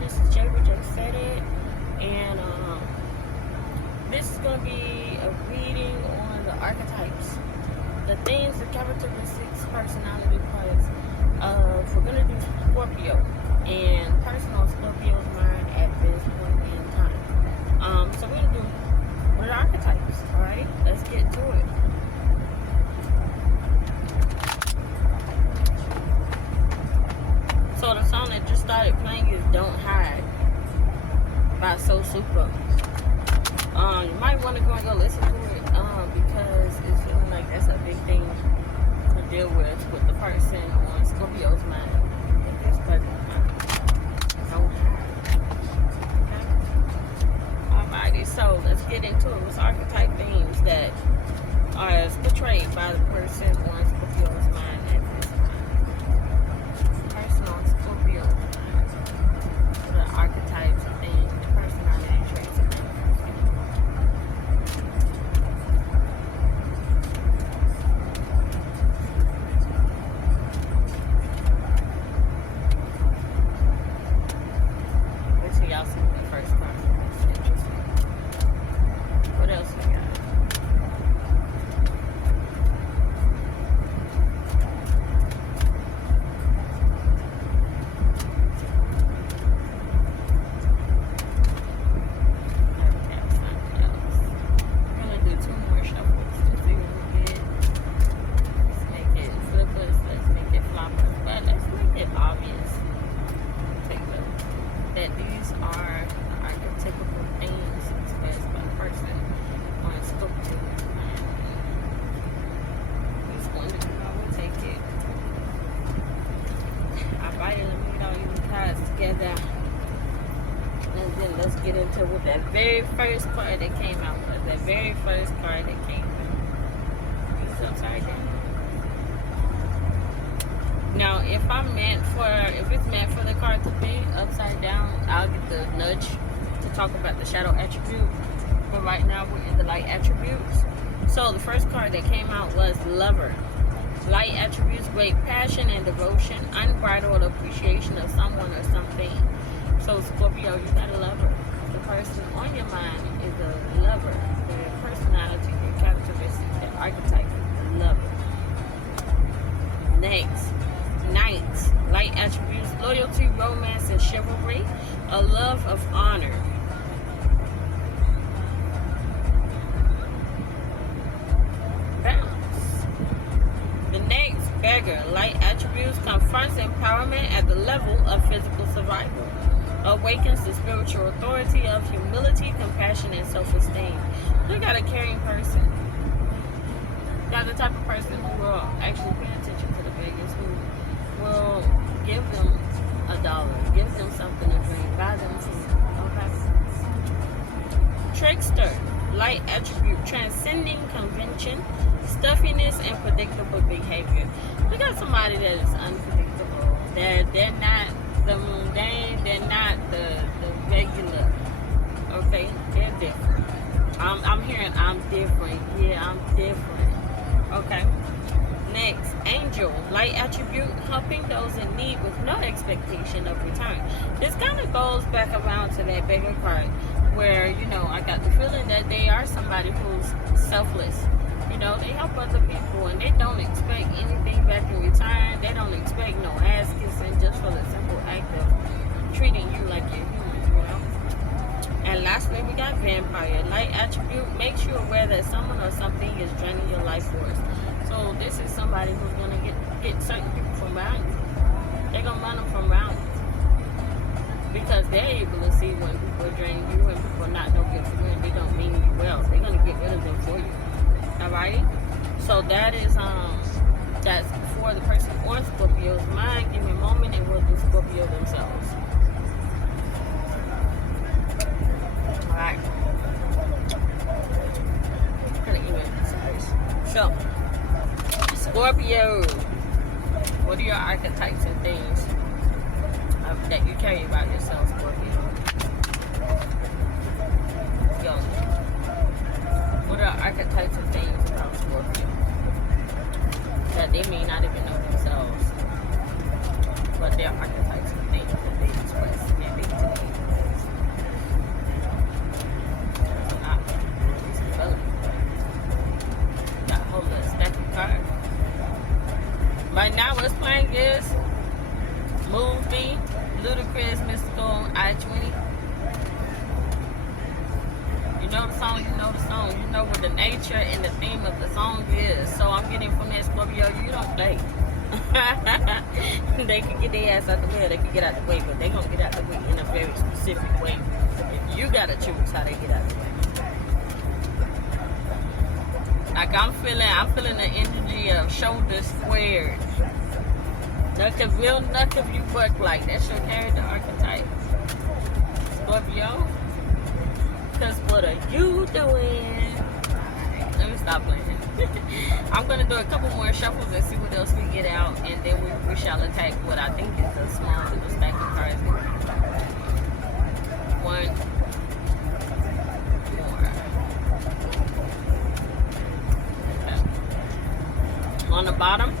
This is Jsaidit, and this is going to be a reading on the archetypes, the things, the characteristics, personality parts. We're going to do Scorpio and personal Scorpio's mind at this point in time. So we're going to do what are archetypes. All right, let's get to it. So the song that just started playing is "Don't Hide" by So Super. You might want to go and go listen to it because it's feeling like that's a big thing to deal with the person on Scorpio's mind at this present time. Don't hide. Okay? Alrighty, so let's get into it. What's archetype themes that are portrayed by the person on Scorpio's mind at this time? Person on Scorpio's mind. What are archetypes and things, personality traits and things? Y'all see the first part. That's interesting. What else we got? We're gonna do 2 more shuffles to see what we get. Let's make it flippers, let's make it floppers, but let's make it obvious. Take a look. That these are the archetypical things expressed by the person on Scorpio. He's going to I will take it. Alright, let me get all these cards together. And then let's get into what that very first card that came out was. That very first card that came out. It's upside down. Now, if it's meant for the card to be upside down, I'll get the nudge to talk about the shadow attribute. But right now, we're in the light attributes. So the first card that came out was Lover. Light attributes, great passion and devotion, unbridled appreciation of someone or something. So Scorpio, you got a lover. The person on your mind is a lover. Their personality, their characteristics, their archetype is a lover. Next. Knight, light attributes, loyalty, romance, and chivalry, a love of honor. Balance. The next, beggar, light attributes, confronts empowerment at the level of physical survival, awakens the spiritual authority of humility, compassion, and self-esteem. Look at a caring person. Got the type of person who will actually pay attention to the beggars, who will give them $1, give them something to drink, buy them food. Okay. Trickster, light attribute, transcending convention, stuffiness, and predictable behavior. We got somebody that is unpredictable. They're not the mundane. They're not the regular. Okay, they're different. I'm hearing I'm different. Yeah, I'm different. Okay. Next, angel, light attribute, helping those in need with no expectation of return. This kind of goes back around to that beggar card where, I got the feeling that they are somebody who's selfless. They help other people and they don't expect anything back in return. They don't expect no ass kissing just for the simple act of treating you like you're human, And lastly, we got vampire, light attribute, makes you aware that someone or something is draining your life force. So this is somebody who's going to get certain people from around you. They're going to run them from around you. Because they're able to see when people are draining you and people are not no good for you and they don't mean you well. They're going to get rid of them for you. Alrighty? So that is, that's for the person on Scorpio's mind. Give me a moment and we'll do Scorpio themselves. Alright. I'm going to email this first. So, Scorpio, what are your archetypes and things that you carry about yourself, Scorpio? Let's go. What are archetypes and things about Scorpio that they may not even know themselves, but they're archetypes and things that they express and they Ludacris, Mystical, I-20. You know the song, you know the song. You know what the nature and the theme of the song is. So I'm getting from that, Scorpio, you don't play. They can get their ass out the way, they can get out the way, but they gonna get out the way in a very specific way. And you gotta choose how they get out the way. Like I'm feeling the energy of shoulders squared. Real knuck of you buck like that's your character archetype. Scorpio. Cause what are you doing? Let me stop playing. I'm gonna do a couple more shuffles and see what else we get out, and then we shall attack what I think is a small little stack of cards. One more. Okay. On the bottom,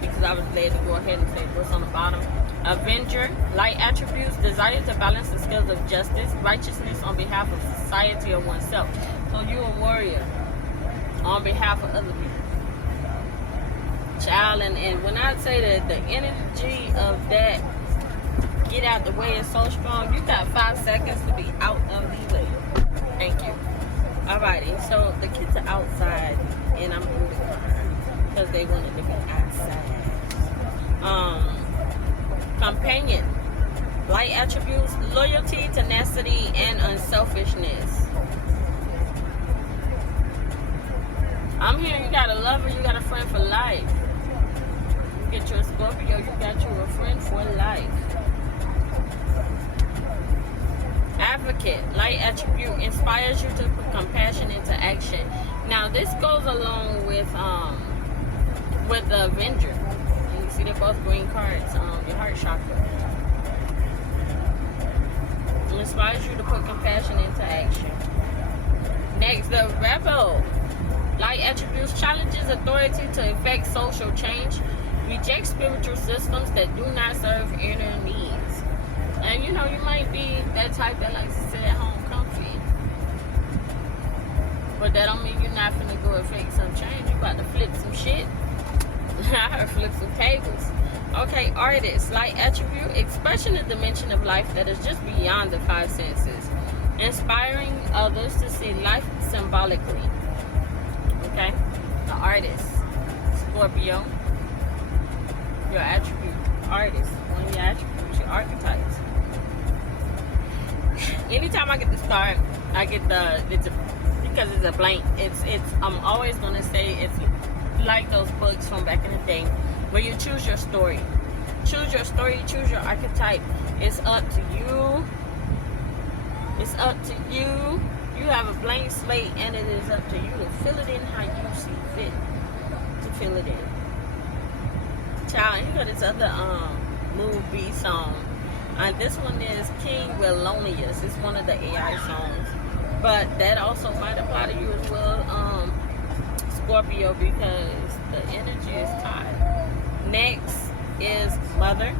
because I was led to go ahead and say what's on the bottom. Avenger, light attributes, desire to balance the scales of justice, righteousness on behalf of society or oneself. So you're a warrior on behalf of other people. Child, and when I say that the energy of that get out the way is so strong, you got 5 seconds to be out of the way. Thank you. Alrighty, so the kids are outside and I'm in the car because they wanted to be outside. Companion, light attributes, loyalty, tenacity, and unselfishness. I'm here, you got a lover, you got a friend for life. You get you a Scorpio, you got you a friend for life. Advocate, light attribute, inspires you to put compassion into action. Now this goes along with the Avenger. You see they're both green cards, your heart chakra. It inspires you to put compassion into action. Next, the Rebel. Light attributes, challenges authority to effect social change. Reject spiritual systems that do not serve inner needs. And you know, you might be that type that likes to sit at home comfy. But that don't mean you're not finna go effect some change. You about to flip some shit. I heard flip some tables. Okay, artist, light attribute, expression and dimension of life that is just beyond the 5 senses. Inspiring others to see life symbolically. Okay, the artist, Scorpio, your attribute, artist, one of your attributes, your archetypes. Anytime I get the start, I get because it's a blank. I'm always gonna say it's like those books from back in the day where you choose your story. Choose your story, choose your archetype. It's up to you. It's up to you. You have a blank slate and it is up to you to fill it in how you see fit to fill it in. Child, you got this other movie song. This one is King Wellonius. It's one of the AI songs. But that also might apply to you as well, Scorpio, because the energy is tied. Next is Mother.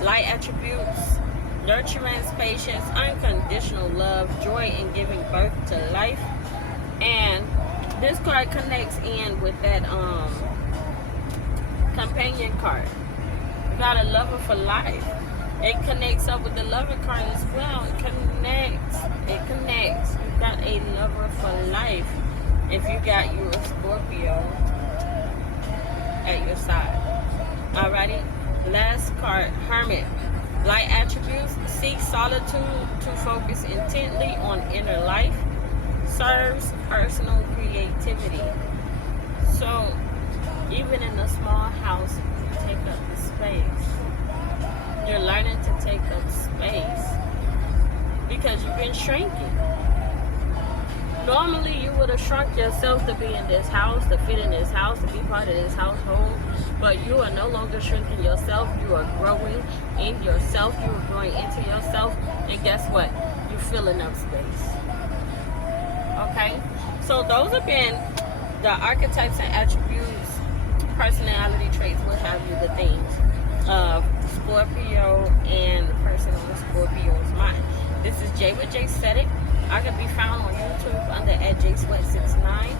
Light attributes, nurturance, patience, unconditional love, joy in giving birth to life. And this card connects in with that companion card. You got a lover for life. It connects up with the lover card as well. It connects. You got a lover for life if you got you a Scorpio at your side. Alrighty, last card, Hermit. Light attributes, seek solitude to focus intently on inner life. Serves personal creativity. So, even in a small house, you take up the space. You're learning to take up space because you've been shrinking. Normally, you would have shrunk yourself to be in this house, to fit in this house, to be part of this household. But you are no longer shrinking yourself. You are growing in yourself. You are growing into yourself. And guess what? You're filling up space. Okay? So those have been the archetypes and attributes, personality traits, what have you, the things of Scorpio and the person on the Scorpio's mind. This is Jay with Jsaidit. I can be found on YouTube under at Jsweat69.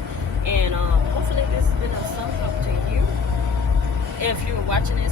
And hopefully this has been of some help to you. If you're watching this